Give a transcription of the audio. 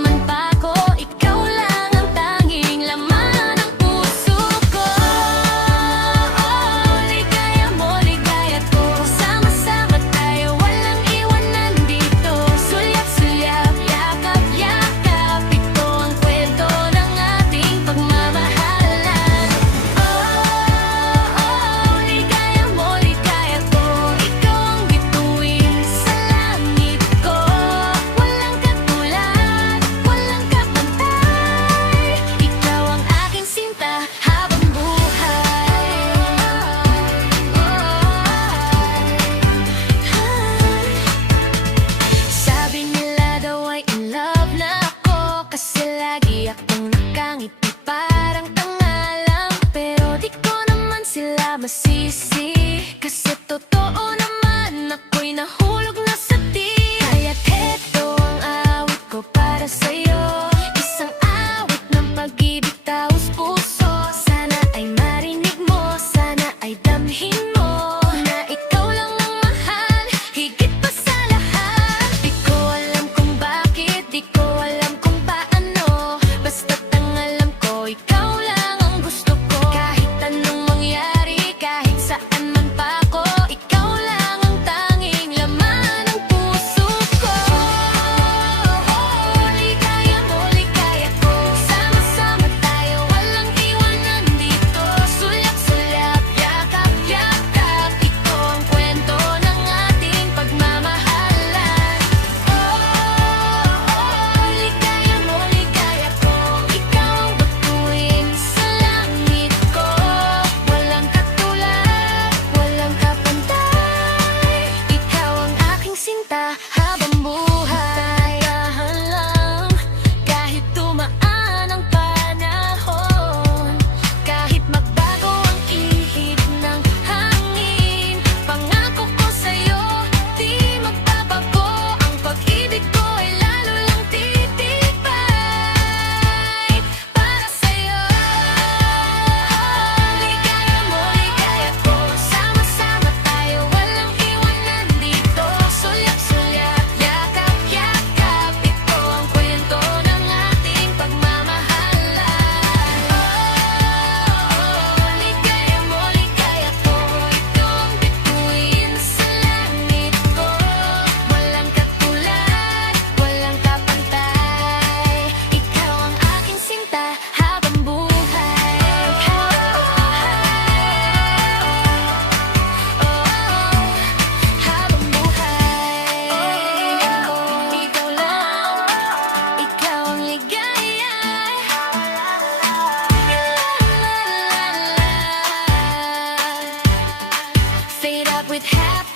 man pa ako, ikaw lang ang tanging laman ng puso ko. Ligaya mo, ligaya ko, sama-sama tayo, walang iwanan dito. Sulyap-sulyap, yakap-yakap, ito ang kwento ng ating pagmamahalan. Ligaya mo, ligaya ko, ikaw ang bituin sa langit ko. Walang katulad, walang kapantay, ikaw ang aking sinta habang buhay. Sabi nila daw ay in love na ako, kasi lagi akong nakangiti parang tanga lang. Pero di ko naman sila masisi, kasi totoo naman ako'y nahulog na sa di. Kaya't heto ang awit ko para sa'yo, isang awit ng pag-ibig taos puso. Sana ay marinig mo, sana ay damhin mo, na ikaw lang ang mahal, higit pa sa lahat. Di ko alam kung bakit, di ko alam kung paano, basta't ang alam ko, ikaw lang ang gusto ko. Kahit anong mangyari, kahit saan man pa ako, ikaw lang ang tanging laman ng puso ko. Ligaya mo, ligaya ko, sama-sama tayo, walang iwanan dito. Sulyap-sulyap, yakap-yakap, ito ang kwento ng ating pagmamahalan. Ligaya mo, ligaya ko, ikaw ang bituin sa langit ko. Walang katulad, walang kapantay, ikaw ang aking sinta habang buhay. Dahan lang, kahit dumaan ang panahon, kahit magbago ang ihip ng hangin, pangako ko sa'yo, di magbabago. Ang pag-ibig ko ay lalo lang titibay para sa'yo. Ligaya mo, ligaya ko, sama-sama tayo, walang iwanan dito. Sulyap-sulyap, yakap-yakap, ito ang kwento ng ating pagmamahalan. Ligaya mo, ligaya ko, ikaw ang bituin sa langit ko. Walang katulad, walang kapantay, ikaw ang aking sinta habang buhay. Habang buhay, ikaw lang, ikaw ang ligaya. Fade up with happiness.